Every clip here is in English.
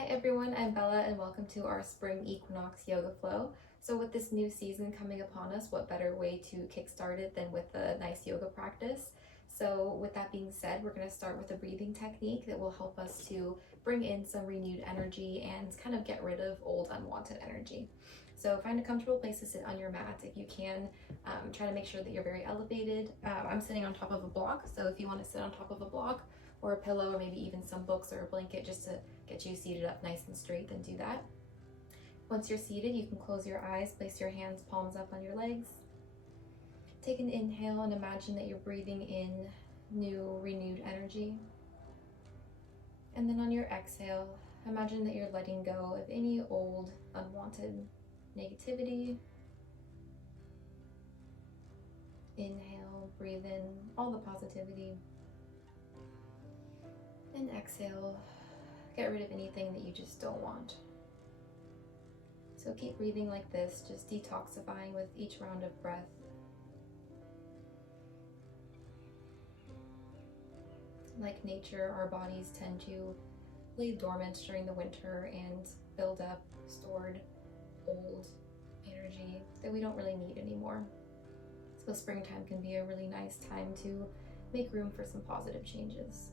Hi everyone, I'm Bella and welcome to our spring equinox yoga flow. So with this new season coming upon us, what better way to kickstart it than with a nice yoga practice? So with that being said, we're going to start with a breathing technique that will help us to bring in some renewed energy and kind of get rid of old unwanted energy. So find a comfortable place to sit on your mat. If you can, try to make sure that you're very elevated. I'm sitting on top of a block, so if you want to sit on top of a block or a pillow or maybe even some books or a blanket just to get you seated up nice and straight, then do that. Once you're seated, you can close your eyes, place your hands palms up on your legs. Take an inhale and imagine that you're breathing in new, renewed energy. And then on your exhale, imagine that you're letting go of any old, unwanted negativity. Inhale, breathe in all the positivity. And exhale, get rid of anything that you just don't want. So keep breathing like this, just detoxifying with each round of breath. Like nature, our bodies tend to lay dormant during the winter and build up stored old energy that we don't really need anymore. So springtime can be a really nice time to make room for some positive changes.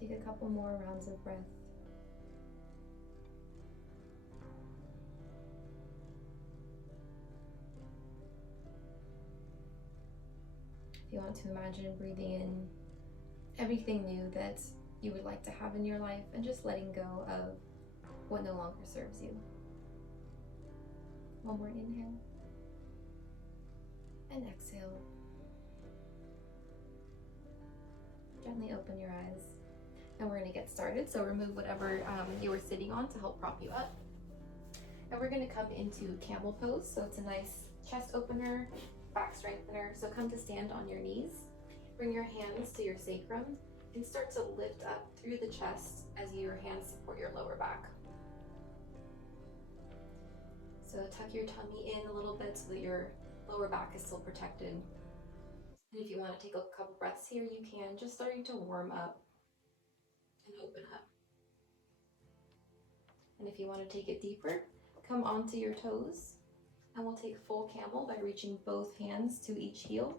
Take a couple more rounds of breath. If you want to imagine breathing in everything new that you would like to have in your life and just letting go of what no longer serves you. One more inhale and exhale. Gently open your eyes. And we're going to get started. So remove whatever you were sitting on to help prop you up. And we're going to come into Camel Pose. So it's a nice chest opener, back strengthener. So come to stand on your knees. Bring your hands to your sacrum and start to lift up through the chest as your hands support your lower back. So tuck your tummy in a little bit so that your lower back is still protected. And if you want to take a couple breaths here, you can, just starting to warm up and open up. And if you want to take it deeper, come onto your toes, and we'll take full camel by reaching both hands to each heel.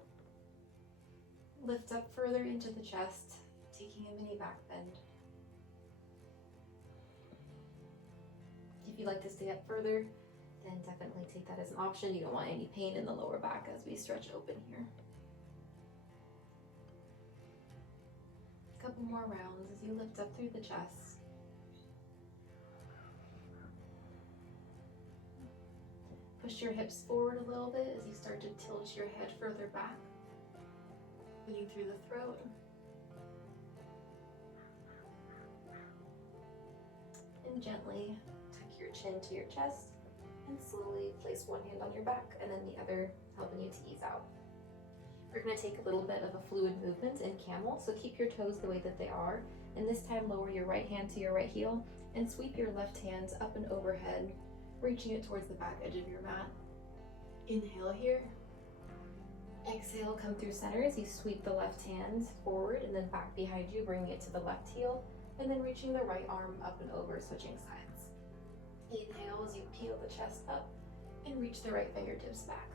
Lift up further into the chest, taking a mini back bend. If you'd like to stay up further, then definitely take that as an option. You don't want any pain in the lower back as we stretch open here. A couple more rounds as you lift up through the chest. Push your hips forward a little bit as you start to tilt your head further back, breathing through the throat. And gently tuck your chin to your chest and slowly place one hand on your back and then the other helping you to ease out. We're going to take a little bit of a fluid movement in camel, so keep your toes the way that they are, and this time lower your right hand to your right heel and sweep your left hand up and overhead, reaching it towards the back edge of your mat. Inhale here. Exhale, come through center as you sweep the left hand forward and then back behind you, bringing it to the left heel, and then reaching the right arm up and over, switching sides. Inhale as you peel the chest up and reach the right fingertips back.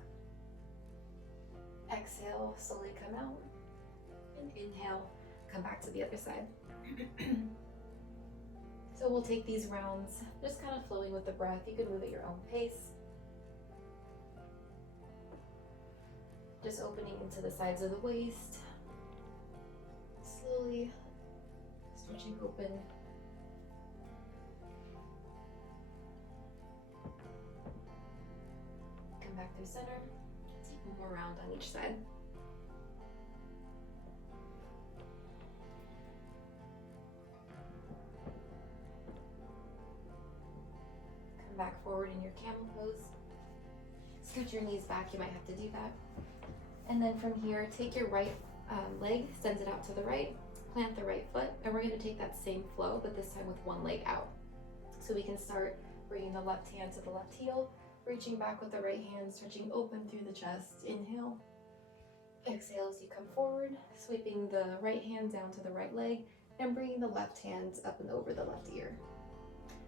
Exhale, slowly come out, and inhale, come back to the other side. So we'll take these rounds just kind of flowing with the breath. You can move at your own pace. Just opening into the sides of the waist. Slowly stretching open. Come back through center. Take one more round on each side. Come back forward in your camel pose. Scoot your knees back, you might have to do that. And then from here, take your right leg, send it out to the right, plant the right foot, and we're going to take that same flow, but this time with one leg out. So we can start bringing the left hand to the left heel, reaching back with the right hand, stretching open through the chest. Inhale. Exhale as you come forward, sweeping the right hand down to the right leg and bringing the left hand up and over the left ear.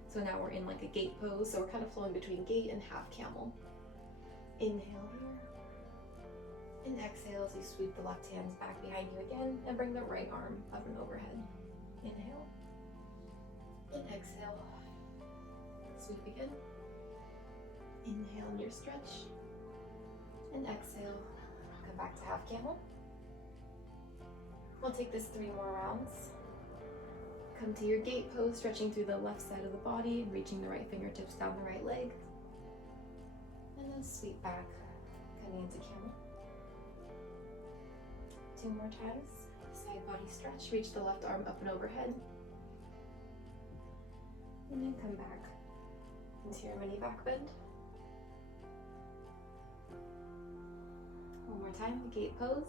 So now we're in like a gate pose, so we're kind of flowing between gate and half camel. Inhale here, and exhale as you sweep the left hands back behind you again and bring the right arm up and overhead. Inhale, and exhale, sweep again. Inhale in your stretch, and exhale, come back to half camel. We'll take this 3 more rounds. Come to your gate pose, stretching through the left side of the body, reaching the right fingertips down the right leg. And then sweep back, coming into camel. 2 more times. Side body stretch, reach the left arm up and overhead. And then come back into your mini back bend. 1 more time, gate pose.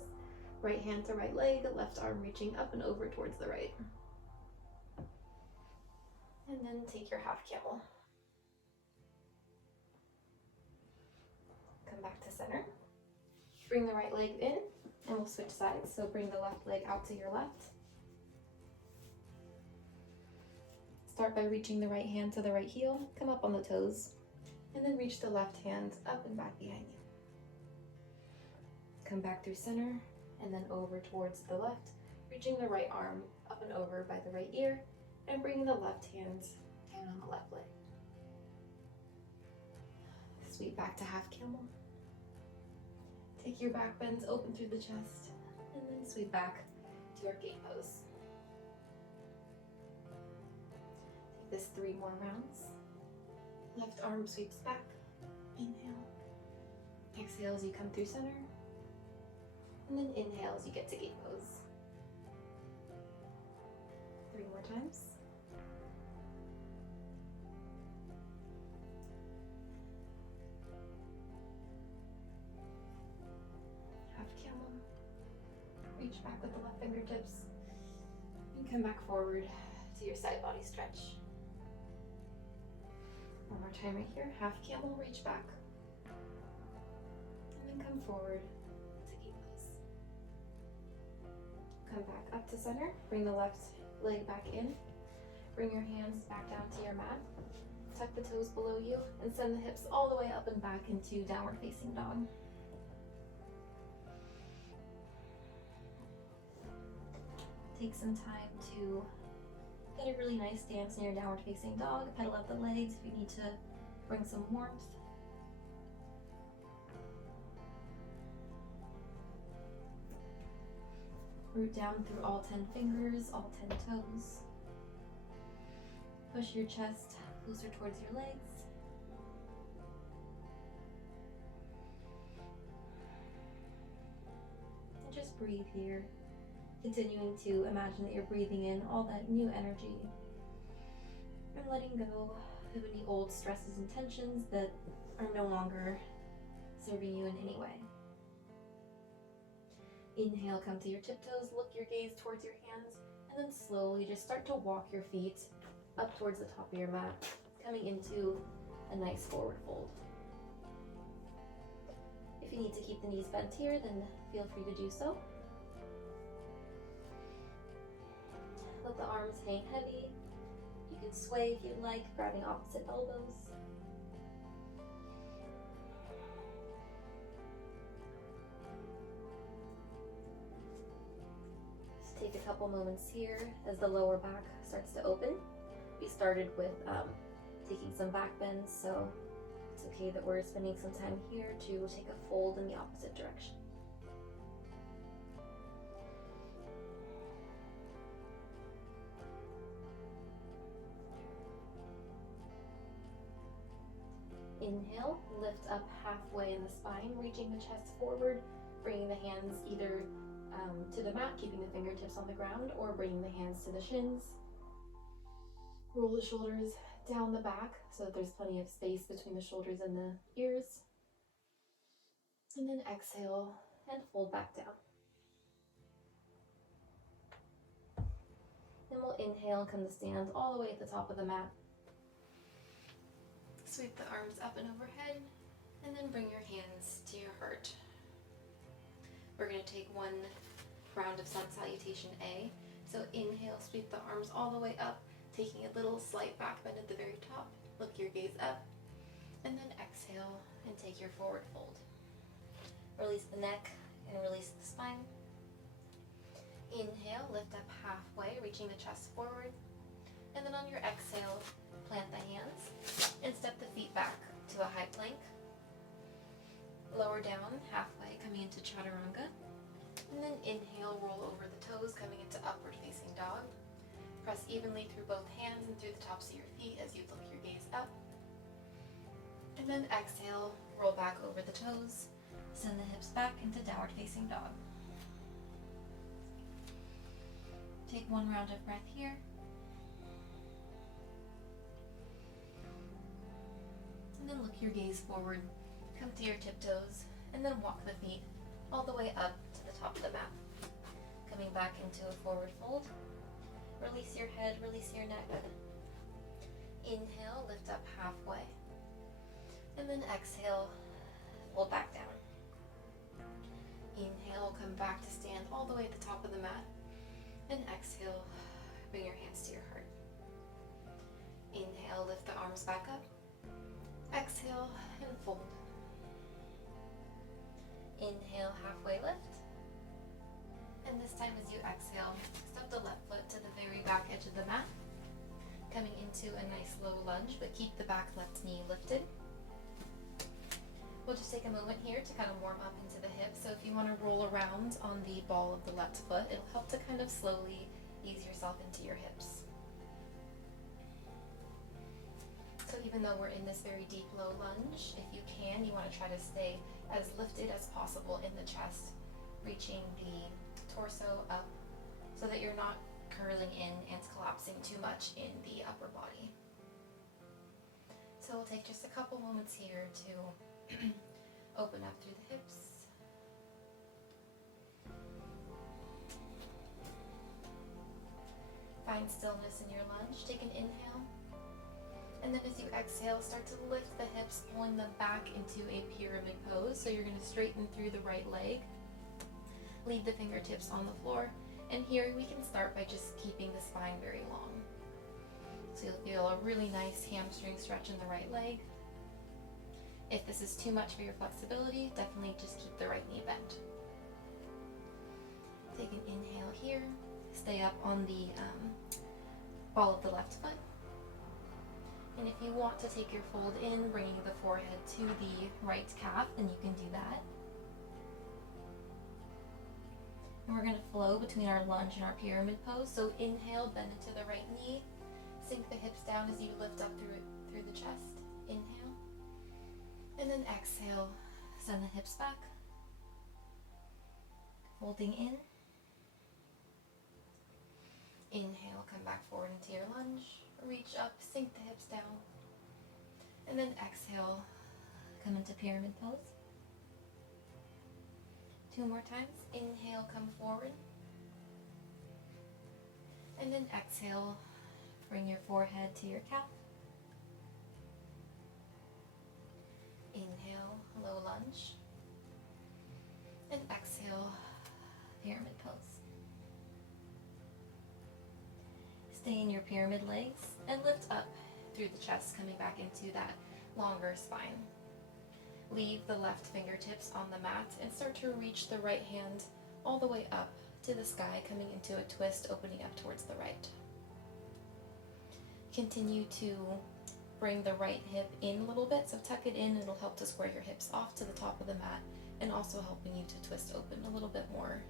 Right hand to right leg, left arm reaching up and over towards the right. And then take your half camel. Come back to center. Bring the right leg in, and we'll switch sides. So bring the left leg out to your left. Start by reaching the right hand to the right heel, come up on the toes, and then reach the left hand up and back behind you. Come back through center, and then over towards the left, reaching the right arm up and over by the right ear, and bringing the left hand down on the left leg. Sweep back to half camel. Take your back bends open through the chest, and then sweep back to our gate pose. Take this 3 more rounds. Left arm sweeps back. Inhale. Exhale as you come through center. And then inhale as you get to gate pose. 3 more times. Half camel. Reach back with the left fingertips. And come back forward to your side body stretch. 1 more time right here. Half camel, reach back. And then come forward to gate pose. Come back up to center. Bring the left leg back in. Bring your hands back down to your mat. Tuck the toes below you and send the hips all the way up and back into downward facing dog. Take some time to get a really nice stance in your downward facing dog. Pedal out the legs if you need to bring some warmth. Root down through all 10 fingers, all 10 toes. Push your chest closer towards your legs. And just breathe here. Continuing to imagine that you're breathing in all that new energy and letting go of any old stresses and tensions that are no longer serving you in any way. Inhale, come to your tiptoes, look your gaze towards your hands, and then slowly just start to walk your feet up towards the top of your mat, coming into a nice forward fold. If you need to keep the knees bent here, then feel free to do so. Let the arms hang heavy. You can sway if you'd like, grabbing opposite elbows. Just take a couple moments here as the lower back starts to open. We started with taking some back bends, so it's okay that we're spending some time here to take a fold in the opposite direction. Inhale, lift up halfway in the spine, reaching the chest forward, bringing the hands either to the mat, keeping the fingertips on the ground, or bringing the hands to the shins. Roll the shoulders down the back so that there's plenty of space between the shoulders and the ears. And then exhale and fold back down. Then we'll inhale and come to stand all the way at the top of the mat. Sweep the arms up and overhead, and then bring your hands to your heart. we're going to take one round of sun salutation A. So inhale, sweep the arms all the way up, taking a little slight back bend at the very top. Lift your gaze up, and then exhale and take your forward fold. Release the neck and release the spine. Inhale, lift up halfway, reaching the chest forward. And then on your exhale, plant the hands and step the feet back to a high plank. Lower down halfway, coming into chaturanga. And then inhale, roll over the toes, coming into upward facing dog. Press evenly through both hands and through the tops of your feet as you look your gaze up. And then exhale, roll back over the toes. Send the hips back into downward facing dog. Take one round of breath here. And then look your gaze forward. Come to your tiptoes and then walk the feet all the way up to the top of the mat. Coming back into a forward fold. Release your head, release your neck. Inhale, lift up halfway. And then exhale, fold back down. Inhale, come back to stand all the way at the top of the mat. And exhale, bring your hands to your heart. Inhale, lift the arms back up. Exhale and fold. Inhale, halfway lift. And this time as you exhale, step the left foot to the very back edge of the mat. Coming into a nice low lunge, but keep the back left knee lifted. We'll just take a moment here to kind of warm up into the hips. So if you want to roll around on the ball of the left foot, it'll help to kind of slowly ease yourself into your hips. So even though we're in this very deep low lunge, if you can, you want to try to stay as lifted as possible in the chest, reaching the torso up so that you're not curling in and collapsing too much in the upper body. So we'll take just a couple moments here to open up through the hips. Find stillness in your lunge. Take an inhale. And then as you exhale, start to lift the hips, pulling them back into a pyramid pose. So you're going to straighten through the right leg. Leave the fingertips on the floor. And here we can start by just keeping the spine very long. So you'll feel a really nice hamstring stretch in the right leg. If this is too much for your flexibility, definitely just keep the right knee bent. Take an inhale here. Stay up on the ball of the left foot. And if you want to take your fold in, bringing the forehead to the right calf, then you can do that. And we're going to flow between our lunge and our pyramid pose. So inhale, bend into the right knee. Sink the hips down as you lift up through the chest. Inhale. And then exhale, send the hips back. Folding in. Inhale, come back forward into your lunge. Reach up, sink the hips down. And then exhale, come into pyramid pose. 2 more times. Inhale, come forward. And then exhale, bring your forehead to your calf. Inhale, low lunge. And exhale, pyramid pose. Stay in your pyramid legs and lift up through the chest, coming back into that longer spine. Leave the left fingertips on the mat and start to reach the right hand all the way up to the sky, coming into a twist, opening up towards the right. Continue to bring the right hip in a little bit, so tuck it in. It'll help to square your hips off to the top of the mat and also helping you to twist open a little bit more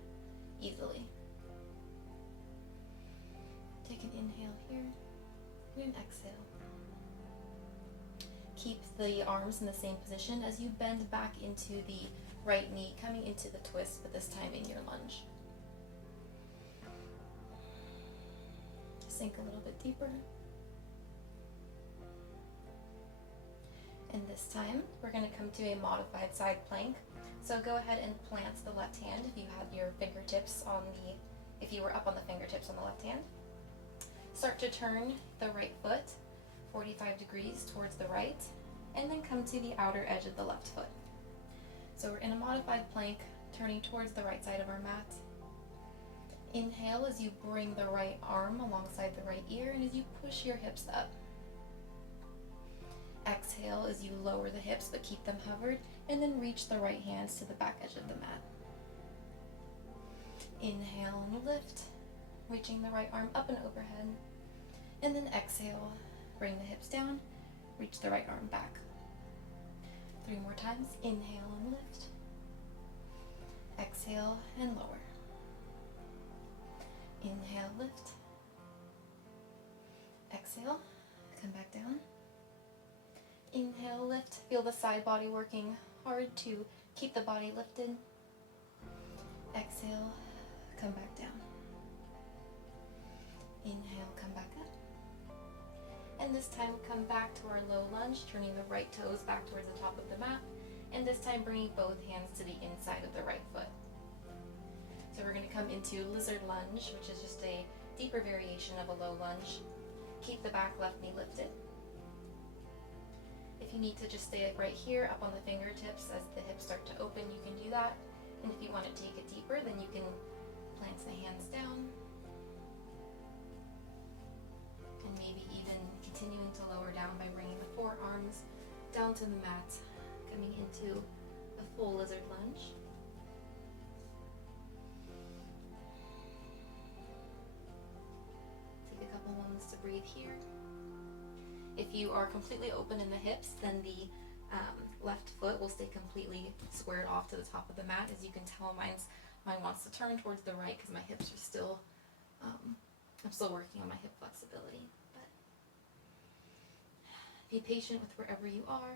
easily. Take an inhale here and an exhale. Keep the arms in the same position as you bend back into the right knee, coming into the twist, but this time in your lunge. Sink a little bit deeper. And this time, we're going to come to a modified side plank. So go ahead and plant the left hand if you had your fingertips on if you were up on the fingertips on the left hand. Start to turn the right foot 45 degrees towards the right, and then come to the outer edge of the left foot. So we're in a modified plank, turning towards the right side of our mat. Inhale as you bring the right arm alongside the right ear and as you push your hips up. Exhale as you lower the hips but keep them hovered, and then reach the right hands to the back edge of the mat. Inhale and lift, reaching the right arm up and overhead. And then exhale, bring the hips down, reach the right arm back. 3 more times. Inhale and lift. Exhale and lower. Inhale, lift. Exhale, come back down. Inhale, lift. Feel the side body working hard to keep the body lifted. Exhale, come back down. Inhale, come back up. And this time come back to our low lunge, turning the right toes back towards the top of the mat. And this time bringing both hands to the inside of the right foot. So we're going to come into lizard lunge, which is just a deeper variation of a low lunge. Keep the back left knee lifted. If you need to just stay right here, up on the fingertips as the hips start to open, you can do that. And if you want to take it deeper, then you can plant the hands down. And maybe even continuing to lower down by bringing the forearms down to the mat, coming into a full lizard lunge. Take a couple moments to breathe here. If you are completely open in the hips, then the left foot will stay completely squared off to the top of the mat. As you can tell, mine wants to turn towards the right because my hips are still, I'm still working on my hip flexibility. But be patient with wherever you are.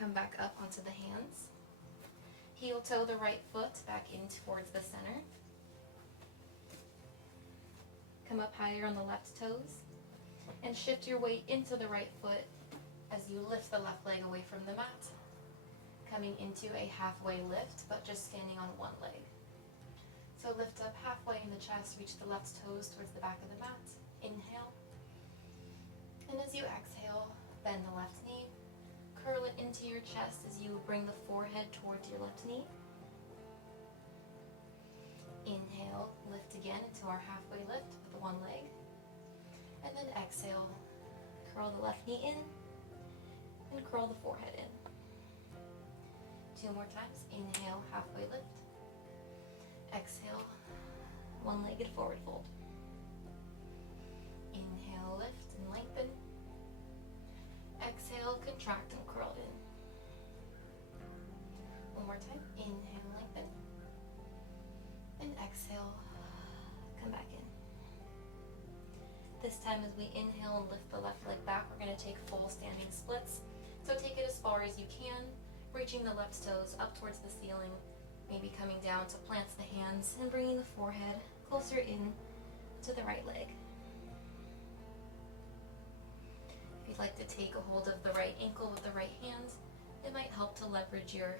Come back up onto the hands. Heel toe the right foot back in towards the center. Come up higher on the left toes and shift your weight into the right foot as you lift the left leg away from the mat, coming into a halfway lift, but just standing on one leg. So lift up halfway in the chest, reach the left toes towards the back of the mat. Inhale. And as you exhale, bend the left knee, curl it into your chest as you bring the forehead towards your left knee. Inhale, lift again into our halfway lift with one leg. And then exhale, curl the left knee in and curl the forehead in. 2 more times. Inhale, halfway lift. Exhale, one-legged forward fold. Inhale, lift and lengthen. Exhale, contract and curl in. 1 more time. Inhale, lengthen. And exhale, come back in. This time as we inhale and lift the left leg back, we're going to take full standing splits. So take it as far as you can, reaching the left toes up towards the ceiling, maybe coming down to plant the hands and bringing the forehead closer in to the right leg. If you'd like to take a hold of the right ankle with the right hand, it might help to leverage your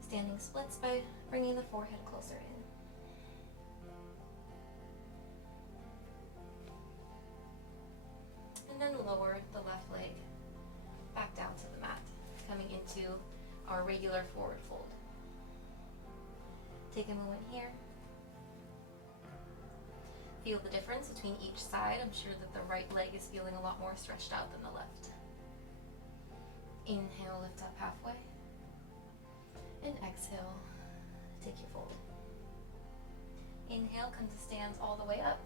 standing splits by bringing the forehead closer in. And then lower the left leg back down to the mat, coming into our regular forward fold. Take a moment here. Feel the difference between each side. I'm sure that the right leg is feeling a lot more stretched out than the left. Inhale, lift up halfway. And exhale, take your fold. Inhale, come to stands all the way up.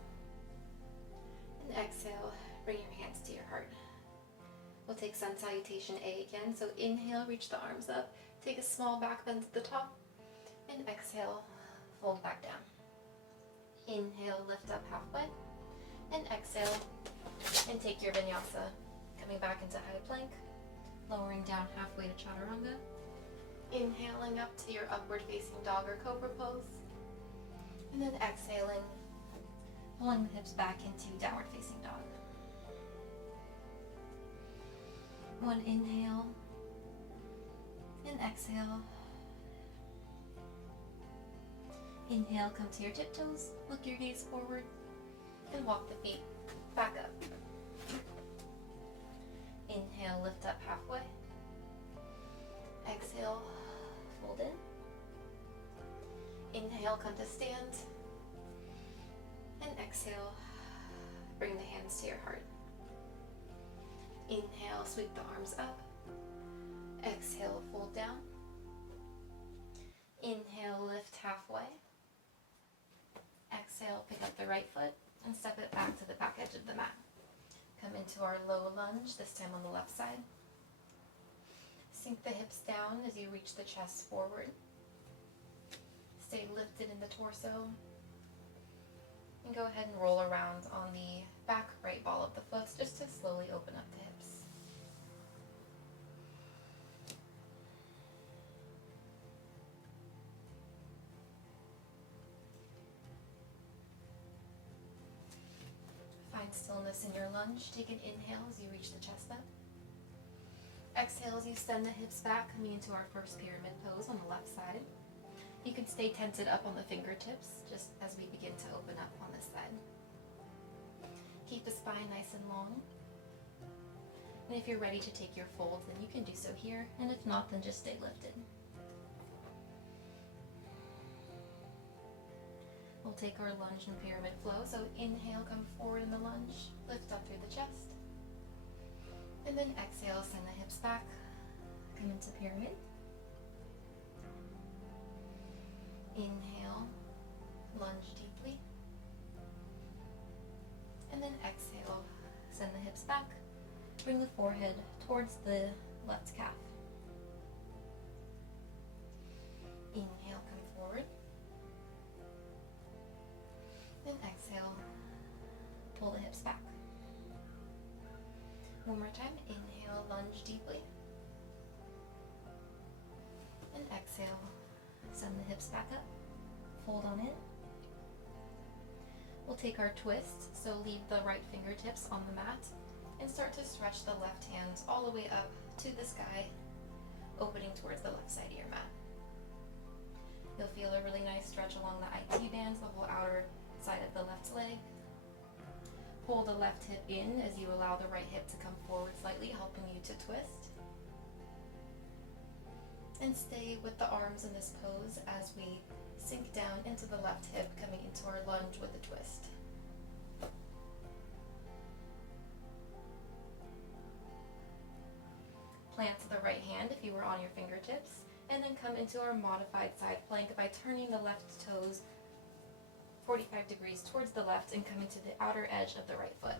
And exhale, bring your hands to your heart. We'll take Sun Salutation A again. So inhale, reach the arms up. Take a small back bend to the top. And exhale, fold back down. Inhale, lift up halfway. And exhale, and take your vinyasa. Coming back into high plank. Lowering down halfway to chaturanga. Inhaling up to your upward facing dog or cobra pose. And then exhaling, pulling the hips back into downward facing dog. 1 inhale and exhale. Inhale, come to your tiptoes, look your gaze forward, and walk the feet back up. Inhale, lift up halfway. Exhale. exhale, fold in. Inhale, come to stand. And exhale, bring the hands to your heart. Inhale, sweep the arms up. Exhale, fold down. Inhale, lift halfway. Exhale, pick up the right foot and step it back to the back edge of the mat. Come into our low lunge, this time on the left side. Sink the hips down as you reach the chest forward. Stay lifted in the torso. And go ahead and roll around on the back right ball of the foot just to slowly open up the hips. Find stillness in your lunge. Take an inhale as you reach the chest up. Exhale as you send the hips back, coming into our first pyramid pose on the left side. You can stay tented up on the fingertips just as we begin to open up on this side. Keep the spine nice and long. And if you're ready to take your fold, then you can do so here. And if not, then just stay lifted. We'll take our lunge and pyramid flow. So inhale, come forward in the lunge, lift up through the chest. And then exhale, send the hips back, come into pyramid. Inhale, lunge deeply. And then exhale, send the hips back, bring the forehead towards the left calf. Inhale, come forward. Then exhale, pull the hips back. One more time, inhale, lunge deeply. And exhale, send the hips back up, fold on in. We'll take our twist, so leave the right fingertips on the mat and start to stretch the left hand all the way up to the sky, opening towards the left side of your mat. You'll feel a really nice stretch along the IT bands, the whole outer side of the left leg. Pull the left hip in as you allow the right hip to come forward slightly, helping you to twist. And stay with the arms in this pose as we sink down into the left hip, coming into our lunge with the twist. Plant the right hand if you were on your fingertips, and then come into our modified side plank by turning the left toes 45 degrees towards the left and coming to the outer edge of the right foot.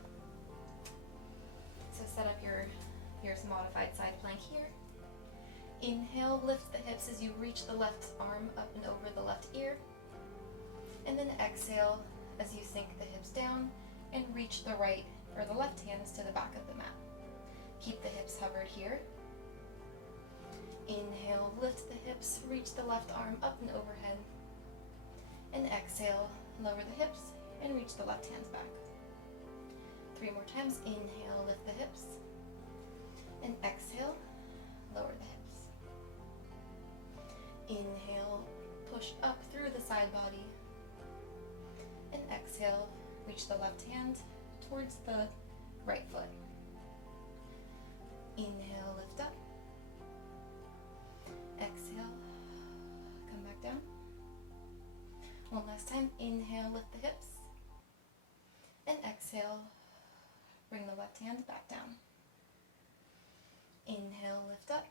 So set up your modified side plank here. Inhale, lift the hips as you reach the left arm up and over the left ear. And then exhale as you sink the hips down and reach the right or the left hands to the back of the mat. Keep the hips hovered here. Inhale, lift the hips, reach the left arm up and overhead. And exhale, lower the hips and reach the left hands back. 3 more times. Inhale, lift the hips. And exhale, lower the hips. Inhale, push up through the side body. And exhale, reach the left hand towards the right foot. Inhale, lift up. Exhale, come back down. One last time. Inhale, lift the hips. And exhale, bring the left hand back down. Inhale, lift up.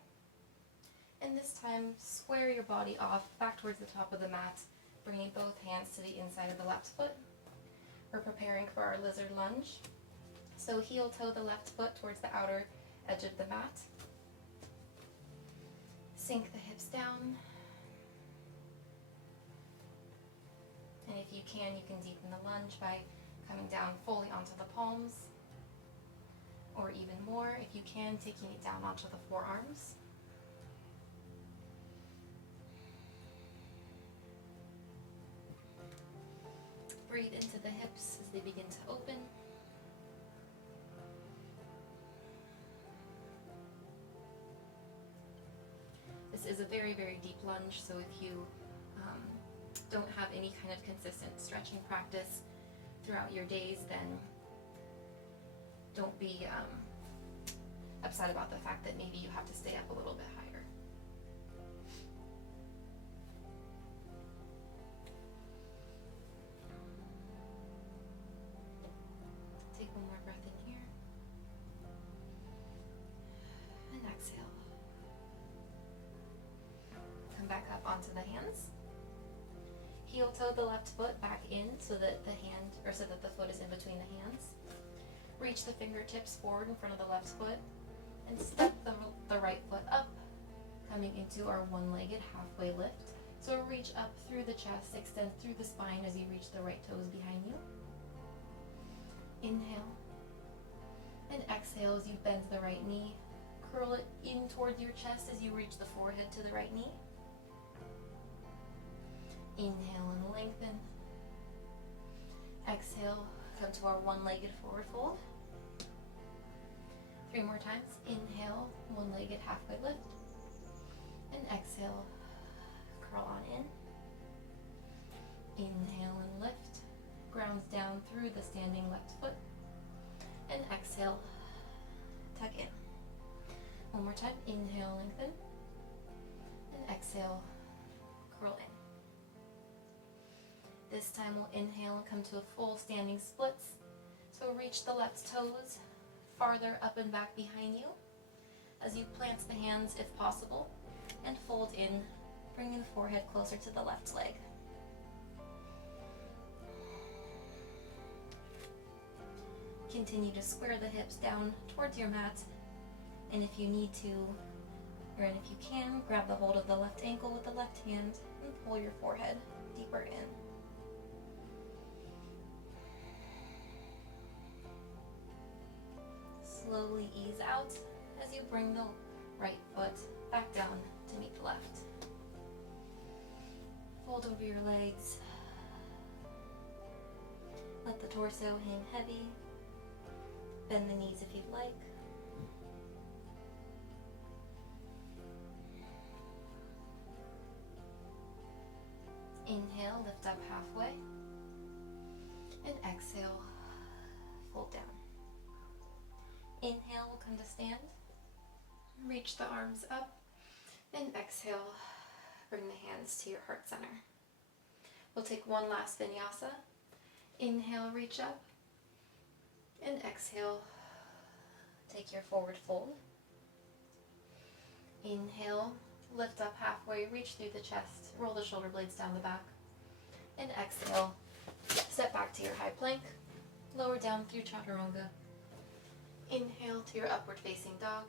And this time, square your body off back towards the top of the mat, bringing both hands to the inside of the left foot. We're preparing for our lizard lunge. So heel toe the left foot towards the outer edge of the mat. Sink the hips down. And if you can deepen the lunge by coming down fully onto the palms. Or even more, if you can, taking it down onto the forearms. Breathe into the hips as they begin to open. This is a very, very deep lunge, so if you don't have any kind of consistent stretching practice throughout your days, then don't be upset about the fact that maybe you have to stay up a little bit higher. back up onto the hands. Heel toe the left foot back in so that the foot is in between the hands. Reach the fingertips forward in front of the left foot and step the right foot up, coming into our one-legged halfway lift. So reach up through the chest, extend through the spine as you reach the right toes behind you. Inhale. And exhale as you bend the right knee. Curl it in towards your chest as you reach the forehead to the right knee. Inhale and lengthen. Exhale, come to our one-legged forward fold. 3 more times. Inhale, one-legged halfway lift. And exhale, curl on in. Inhale and lift. Grounds down through the standing left foot. And exhale, tuck in. 1 more time. Inhale, lengthen. And exhale, curl in. This time we'll inhale and come to a full standing splits. So reach the left toes farther up and back behind you as you plant the hands if possible and fold in, bringing the forehead closer to the left leg. Continue to square the hips down towards your mat, and if you need to, or if you can, grab the hold of the left ankle with the left hand and pull your forehead deeper in. Slowly ease out as you bring the right foot back down to meet the left. Fold over your legs. Let the torso hang heavy. Bend the knees if you'd like. Inhale, lift up halfway. And exhale, fold down. Inhale, we'll come to stand. Reach the arms up. And exhale, bring the hands to your heart center. We'll take one last vinyasa. Inhale, reach up. And exhale, take your forward fold. Inhale, lift up halfway, reach through the chest, roll the shoulder blades down the back. And exhale, step back to your high plank, lower down through chaturanga. Inhale to your upward facing dog.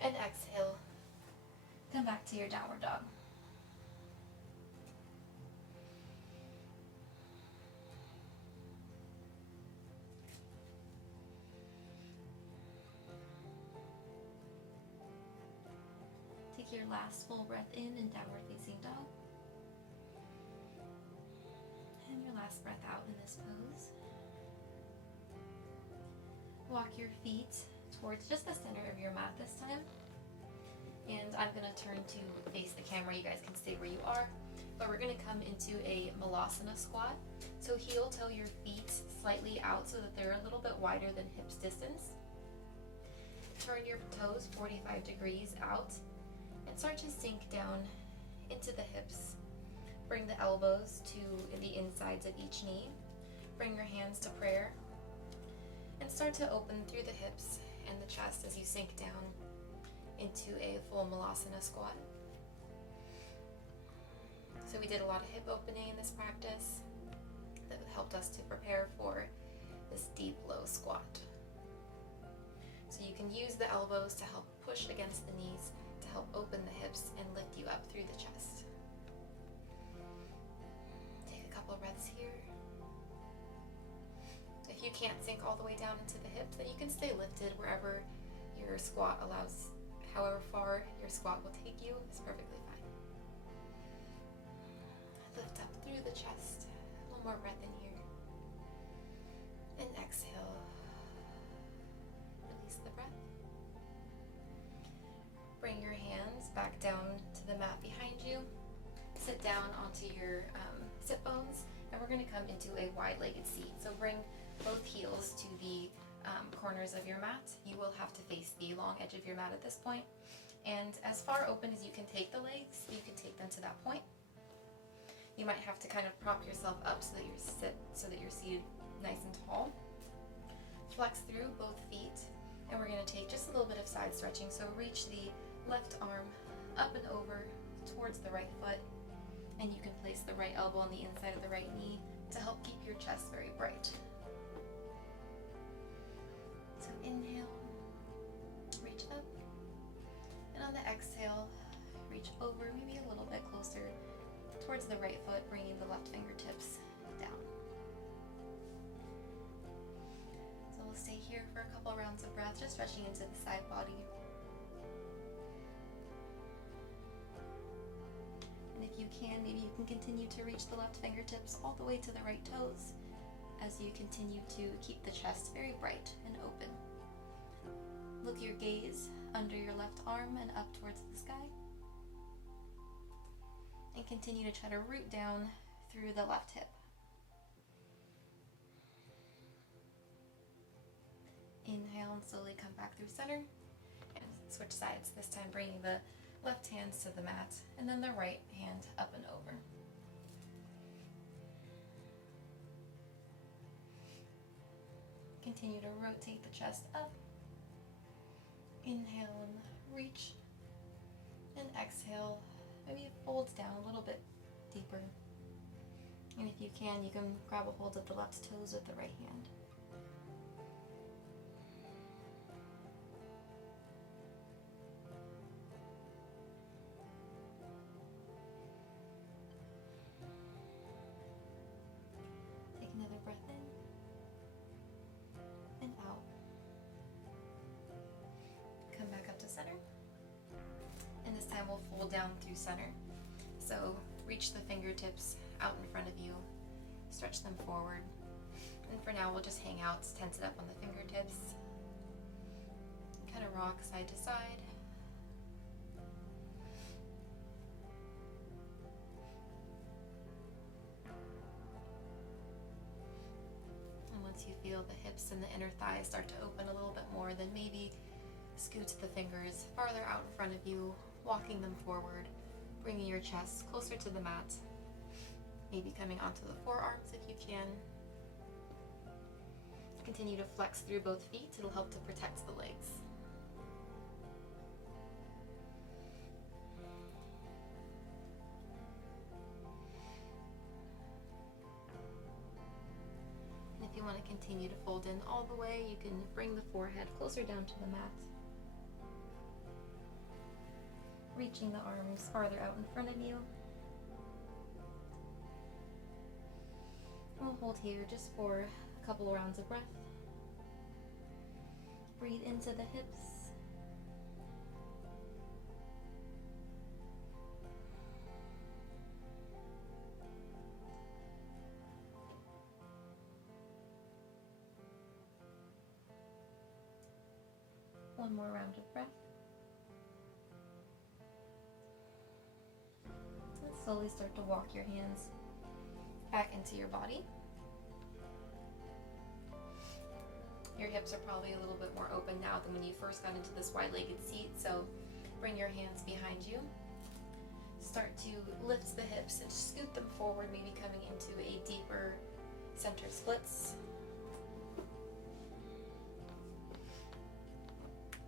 And exhale, come back to your downward dog. Take your last full breath in downward facing dog. And your last breath out in this pose. Walk your feet towards just the center of your mat this time. And I'm going to turn to face the camera. You guys can stay where you are. But we're going to come into a Malasana Squat. So heel toe your feet slightly out so that they're a little bit wider than hips distance. Turn your toes 45 degrees out and start to sink down into the hips. Bring the elbows to the insides of each knee. Bring your hands to prayer. And start to open through the hips and the chest as you sink down into a full Malasana Squat. So we did a lot of hip opening in this practice that helped us to prepare for this deep low squat. So you can use the elbows to help push against the knees to help open the hips and lift you up through the chest. Take a couple breaths here. If you can't sink all the way down into the hips, then you can stay lifted wherever your squat allows. However far your squat will take you is perfectly fine. Lift up through the chest. One more breath in here. And exhale. Release the breath. Bring your hands back down to the mat behind you. Sit down onto your sit bones, and we're going to come into a wide-legged seat. So bring both heels to the corners of your mat. You will have to face the long edge of your mat at this point. And as far open as you can take the legs, you can take them to that point. You might have to kind of prop yourself up so that you're seated nice and tall. Flex through both feet, and we're going to take just a little bit of side stretching. So reach the left arm up and over towards the right foot, and you can place the right elbow on the inside of the right knee to help keep your chest very bright. So inhale, reach up, and on the exhale, reach over, maybe a little bit closer towards the right foot, bringing the left fingertips down. So we'll stay here for a couple rounds of breath, just stretching into the side body. And if you can, maybe you can continue to reach the left fingertips all the way to the right toes as you continue to keep the chest very bright and open. Look your gaze under your left arm and up towards the sky. And continue to try to root down through the left hip. Inhale and slowly come back through center. And switch sides, this time bringing the left hands to the mat and then the right hand up and over. Continue to rotate the chest up. Inhale and reach. And exhale, maybe it folds down a little bit deeper. And if you can grab a hold of the left toes with the right hand. Take another breath in and out. Come back up to center. And this time we'll fold down through center. So reach the fingertips out in front of you, stretch them forward. And for now we'll just hang out, tense it up on the fingertips. Kind of rock side to side. And once you feel the hips and the inner thighs start to open a little bit more, then maybe scoot the fingers farther out in front of you, walking them forward, bringing your chest closer to the mat, maybe coming onto the forearms if you can. Continue to flex through both feet, it'll help to protect the legs. And if you want to continue to fold in all the way, you can bring the forehead closer down to the mat. Reaching the arms farther out in front of you. We'll hold here just for a couple of rounds of breath. Breathe into the hips. One more round of breath. Slowly start to walk your hands back into your body. Your hips are probably a little bit more open now than when you first got into this wide-legged seat, so bring your hands behind you. Start to lift the hips and scoot them forward, maybe coming into a deeper center splits.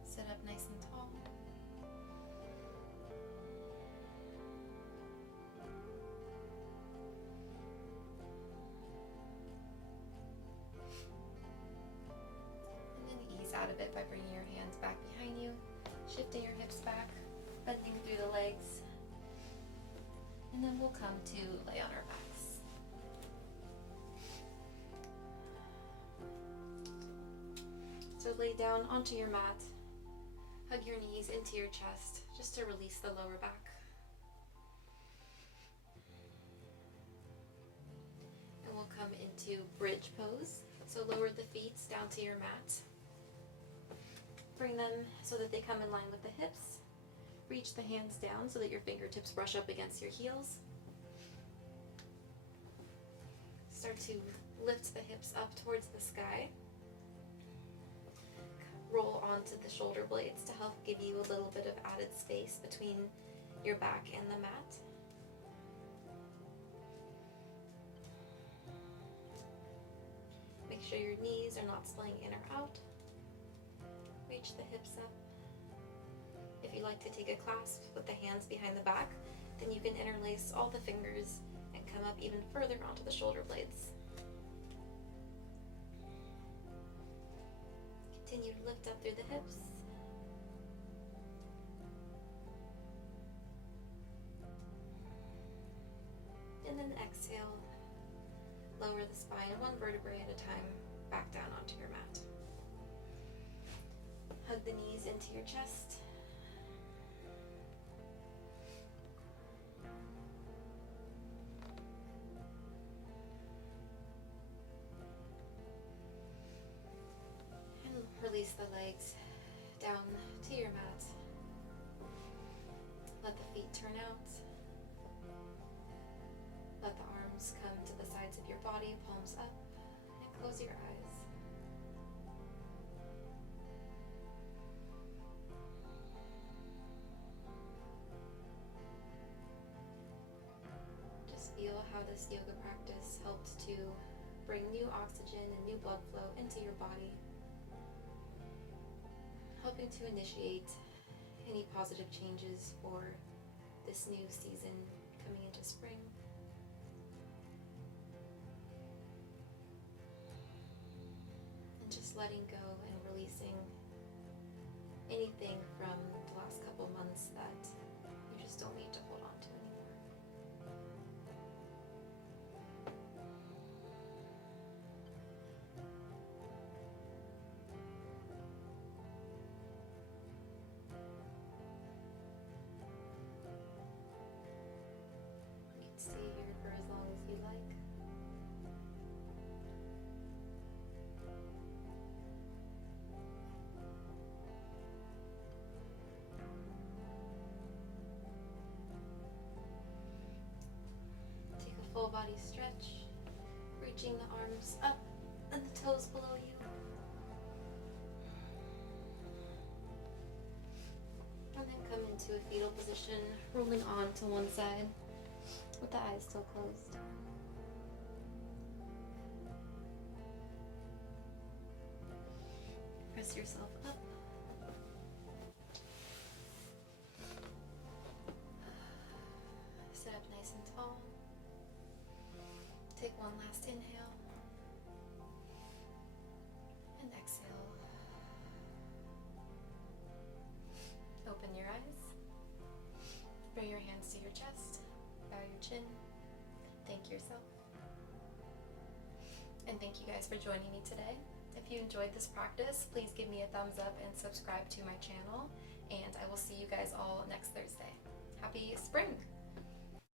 Sit up nice and tall. Out a bit by bringing your hands back behind you, shifting your hips back, bending through the legs, and then we'll come to lay on our backs. So lay down onto your mat, hug your knees into your chest just to release the lower back. And we'll come into bridge pose. So lower the feet down to your mat. Bring them so that they come in line with the hips. Reach the hands down so that your fingertips brush up against your heels. Start to lift the hips up towards the sky. Roll onto the shoulder blades to help give you a little bit of added space between your back and the mat. Make sure your knees are not splaying in or out. Reach the hips up. If if you like to take a clasp with the hands behind the back, then you can interlace all the fingers and come up even further onto the shoulder blades. Continue to lift up through the hips. And then exhale, lower the spine one vertebrae at a time, back down onto your mat. Hug the knees into your chest. And release the legs down to your mat. Let the feet turn out. Let the arms come to the sides of your body, palms up, and close your eyes. Just feel how this yoga practice helped to bring new oxygen and new blood flow into your body, helping to initiate any positive changes for this new season coming into spring. Just letting go and releasing anything from the last couple months that you just don't need to hold on to anymore. You can stay here for as long as you like. Full body stretch, reaching the arms up and the toes below you. And then come into a fetal position, rolling on to one side with the eyes still closed. Press yourself up. Sit up nice and tall. Take one last inhale and exhale. Open your eyes. Bring your hands to your chest. Bow your chin. Thank yourself. And thank you guys for joining me today. If you enjoyed this practice, please give me a thumbs up and subscribe to my channel. And I will see you guys all next Thursday. Happy spring!